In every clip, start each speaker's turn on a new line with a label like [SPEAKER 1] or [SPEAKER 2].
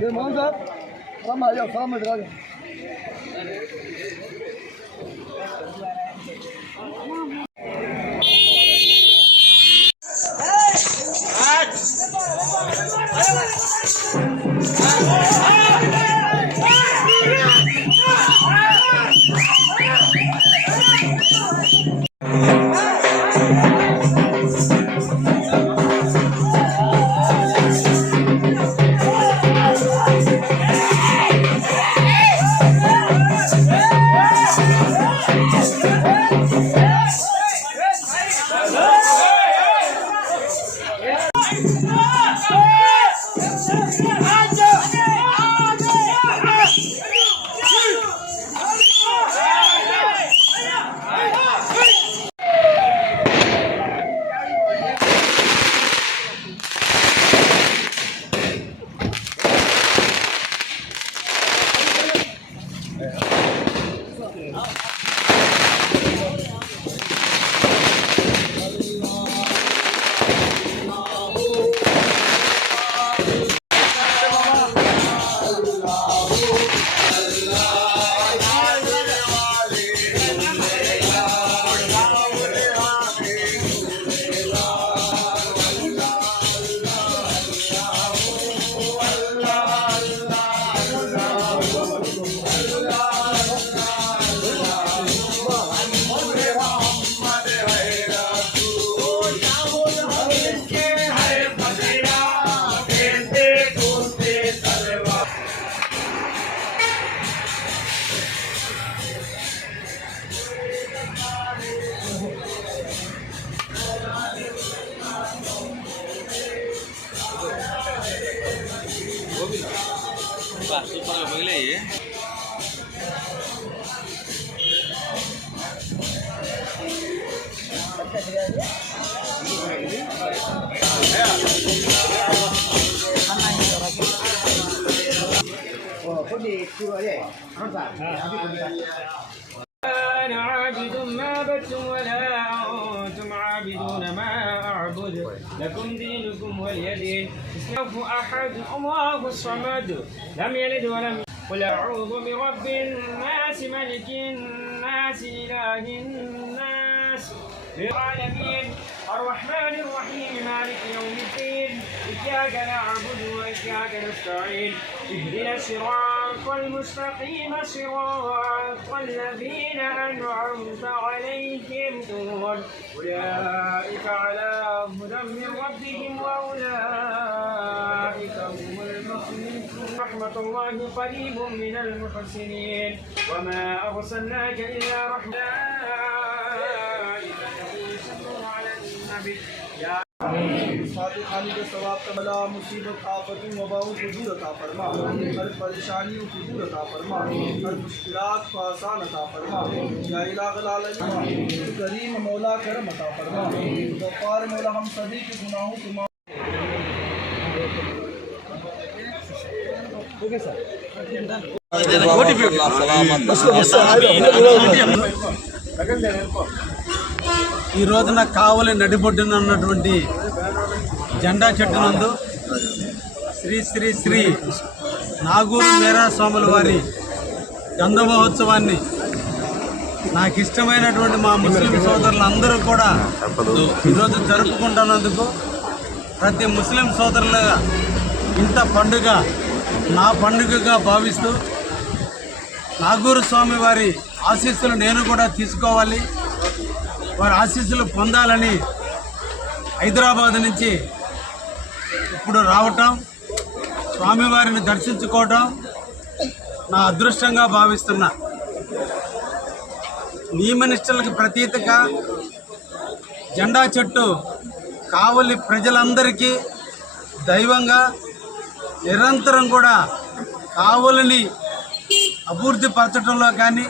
[SPEAKER 1] Irmão, já. Vamos aí, ó. Fala, meu droga. Thank you. రాజు
[SPEAKER 2] సూపర్గా మిగిలాయి
[SPEAKER 3] أنا عابد ما عبدتم ولا أنتم عابدون ما أعبد. لكم دينكم ولي دين اسمه أحد الله الصمد. لم يلد ولم قل أعوذ برب الناس ملك الناس إله الناس. العالمين الرحمن الرحيم مالك يوم الدين. إياك نعبد وإياك نستعين. اهدنا الصراط المستقيم صراط الذين أنعمت عليهم أولئك على هدى من ربهم وأولئك هم المفلحون. رحمة الله قريب من المحسنين. وما أرسلناك إلا رحمة
[SPEAKER 1] سادے خانی کے ثواب کا بلا مصیبت آفتوں وباؤں کو دور عطا فرما۔ ہر پریشانیوں کو دور عطا فرما۔ ہر مشکلات کو آسان عطا فرما۔ یا الہ العالمین کریم مولا کرم عطا فرما۔ غفار مولا ہم سبھی کے گناہوں کو معاف اوکے سر
[SPEAKER 4] ఈ రోజున కావలి నడిబొడ్డున ఉన్నటువంటి జెండా చెట్టు నందు శ్రీ శ్రీ శ్రీ నాగూరు వీరాస్వాముల వారి గంధ మహోత్సవాన్ని నాకు ఇష్టమైనటువంటి మా ముస్లిం సోదరులందరూ కూడా ఈరోజు జరుపుకుంటున్నందుకు ప్రతి ముస్లిం సోదరులుగా ఇంత పండుగ నా పండుగగా భావిస్తూ నాగూరు స్వామి వారి ఆశీస్సులు నేను కూడా తీసుకోవాలి. వారి ఆశీస్సులు పొందాలని హైదరాబాద్ నుంచి ఇప్పుడు రావటం స్వామివారిని దర్శించుకోవటం నా అదృష్టంగా భావిస్తున్నా. నియమనిష్టలకు ప్రతీతగా జెండా చెట్టు కావలి ప్రజలందరికీ దైవంగా నిరంతరం కూడా కావలిని అభివృద్ధి పరచడంలో కానీ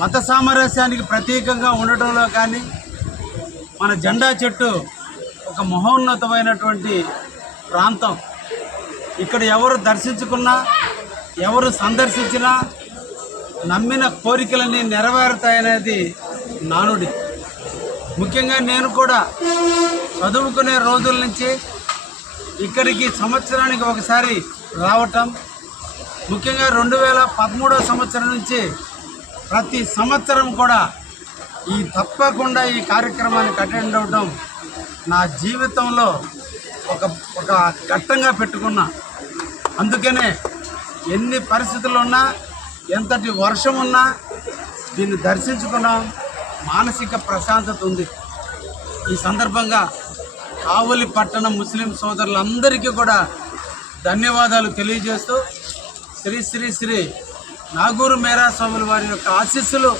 [SPEAKER 4] మత సామరస్యానికి ప్రతీకంగా ఉండటంలో కానీ మన జెండా చెట్టు ఒక మహోన్నతమైనటువంటి ప్రాంతం. ఇక్కడ ఎవరు దర్శించుకున్నా ఎవరు సందర్శించినా నమ్మిన కోరికలన్నీ నెరవేరుతాయనేది నానుడి. ముఖ్యంగా నేను కూడా చదువుకునే రోజుల నుంచి ఇక్కడికి సంవత్సరానికి ఒకసారి రావటం ముఖ్యంగా రెండు వేల పదమూడవ సంవత్సరం నుంచి ప్రతి సంవత్సరం కూడా ఈ తప్పకుండా ఈ కార్యక్రమానికి అటెండ్ అవ్వడం నా జీవితంలో ఒక ఒక ఘట్టంగా పెట్టుకున్నా. అందుకనే ఎన్ని పరిస్థితులు ఉన్నా ఎంతటి వర్షం ఉన్నా దీన్ని దర్శించుకున్నాం. మానసిక ప్రశాంతత ఉంది. ఈ సందర్భంగా కావలి పట్టణ ముస్లిం సోదరులందరికీ కూడా ధన్యవాదాలు తెలియజేస్తూ శ్రీ శ్రీ శ్రీ నాగూరు మేరా స్వాముల వారి యొక్క ఆశీస్సులు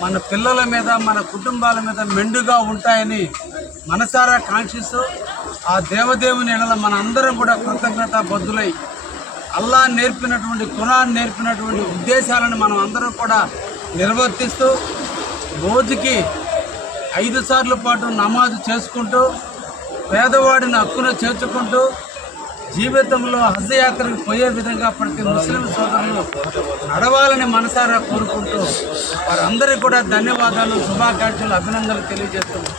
[SPEAKER 4] మన పిల్లల మీద మన కుటుంబాల మీద మెండుగా ఉంటాయని మనసారా కాంక్షిస్తూ ఆ దేవదేవుని ఎడల మన అందరం కూడా కృతజ్ఞత బద్దులై అల్లా నేర్పినటువంటి కురాన్ నేర్పినటువంటి ఉద్దేశాలను మనం అందరం కూడా నిర్వర్తిస్తూ రోజుకి ఐదు సార్లు పాటు నమాజు చేసుకుంటూ పేదవాడిని హక్కును చేర్చుకుంటూ జీవితంలో హజ్ యాత్రకు పోయే విధంగా ప్రతి ముస్లిం సోదరులు నడవాలని మనసారా కోరుకుంటూ వారందరికీ కూడా ధన్యవాదాలు శుభాకాంక్షలు అభినందనలు తెలియజేస్తున్నాం